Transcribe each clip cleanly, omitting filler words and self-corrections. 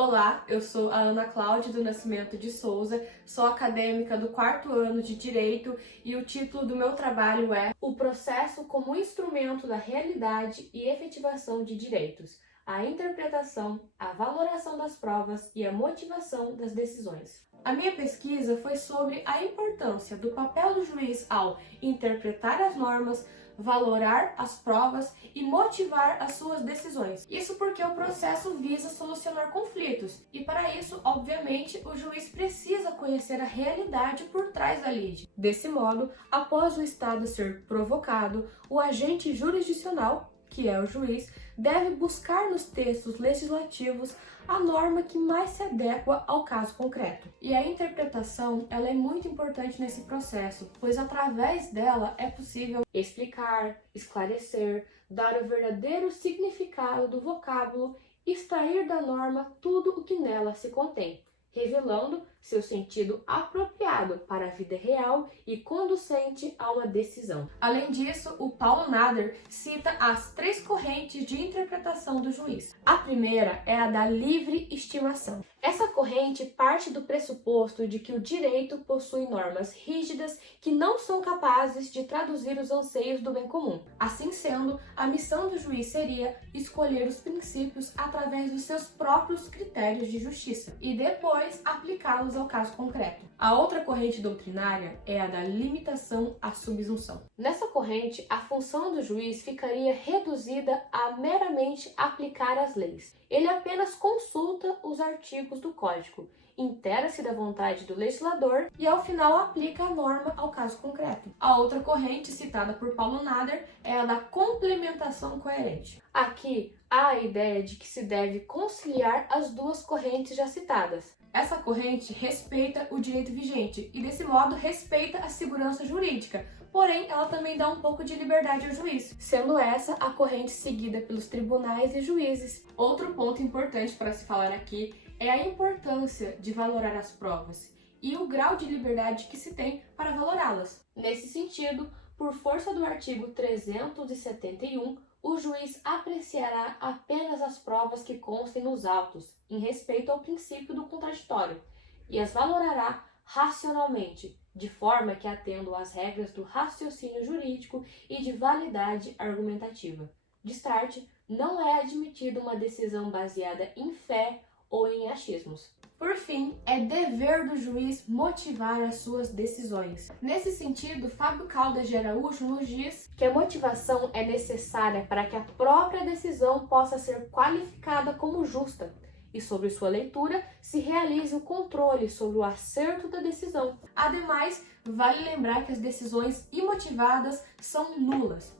Olá, eu sou a Ana Cláudia do Nascimento de Souza, sou acadêmica do 4º ano de Direito e o título do meu trabalho é O Processo como Instrumento da Realidade e Efetivação de Direitos, a interpretação, a valoração das provas e a motivação das decisões. A minha pesquisa foi sobre a importância do papel do juiz ao interpretar as normas, valorar as provas e motivar as suas decisões. Isso porque o processo visa solucionar conflitos e, para isso, obviamente, o juiz precisa conhecer a realidade por trás da lide. Desse modo, após o Estado ser provocado, o agente jurisdicional, que é o juiz, deve buscar nos textos legislativos a norma que mais se adequa ao caso concreto. E a interpretação, ela é muito importante nesse processo, pois através dela é possível explicar, esclarecer, dar o verdadeiro significado do vocábulo e extrair da norma tudo o que nela se contém, revelando seu sentido apropriado para a vida real e conducente a uma decisão. Além disso, o Paulo Nader cita as 3 correntes de interpretação do juiz. A primeira é a da livre estimação. Essa corrente parte do pressuposto de que o direito possui normas rígidas que não são capazes de traduzir os anseios do bem comum. Assim sendo, a missão do juiz seria escolher os princípios através dos seus próprios critérios de justiça e depois aplicá-los ao caso concreto. A outra corrente doutrinária é a da limitação à subsunção. Nessa corrente, a função do juiz ficaria reduzida a meramente aplicar as leis. Ele apenas consulta os artigos do Código, inteira-se da vontade do legislador e, ao final, aplica a norma ao caso concreto. A outra corrente, citada por Paulo Nader, é a da complementação coerente. Aqui, há a ideia de que se deve conciliar as duas correntes já citadas. Essa corrente respeita o direito vigente e, desse modo, respeita a segurança jurídica, porém, ela também dá um pouco de liberdade ao juiz, sendo essa a corrente seguida pelos tribunais e juízes. Outro ponto importante para se falar aqui é a importância de valorar as provas e o grau de liberdade que se tem para valorá-las. Nesse sentido, por força do artigo 371, o juiz apreciará apenas as provas que constem nos autos, em respeito ao princípio do contraditório, e as valorará racionalmente, de forma que atendam às regras do raciocínio jurídico e de validade argumentativa. Destarte, não é admitida uma decisão baseada em fé ou em achismos. Por fim, é dever do juiz motivar as suas decisões. Nesse sentido, Fábio Caldas de Araújo nos diz que a motivação é necessária para que a própria decisão possa ser qualificada como justa e, sobre sua leitura, se realize o controle sobre o acerto da decisão. Ademais, vale lembrar que as decisões imotivadas são nulas.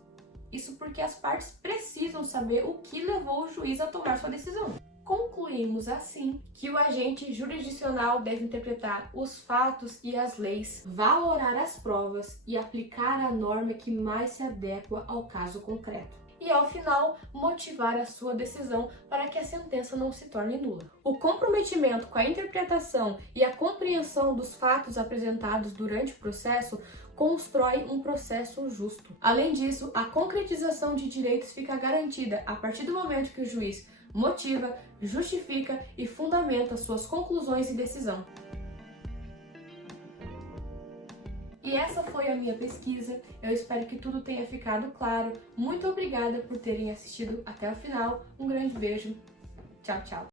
Isso porque as partes precisam saber o que levou o juiz a tomar sua decisão. Concluímos assim que o agente jurisdicional deve interpretar os fatos e as leis, valorar as provas e aplicar a norma que mais se adequa ao caso concreto. E, ao final, motivar a sua decisão para que a sentença não se torne nula. O comprometimento com a interpretação e a compreensão dos fatos apresentados durante o processo constrói um processo justo. Além disso, a concretização de direitos fica garantida a partir do momento que o juiz motiva, justifica e fundamenta suas conclusões e decisão. E essa foi a minha pesquisa, eu espero que tudo tenha ficado claro. Muito obrigada por terem assistido até o final, um grande beijo, tchau, tchau!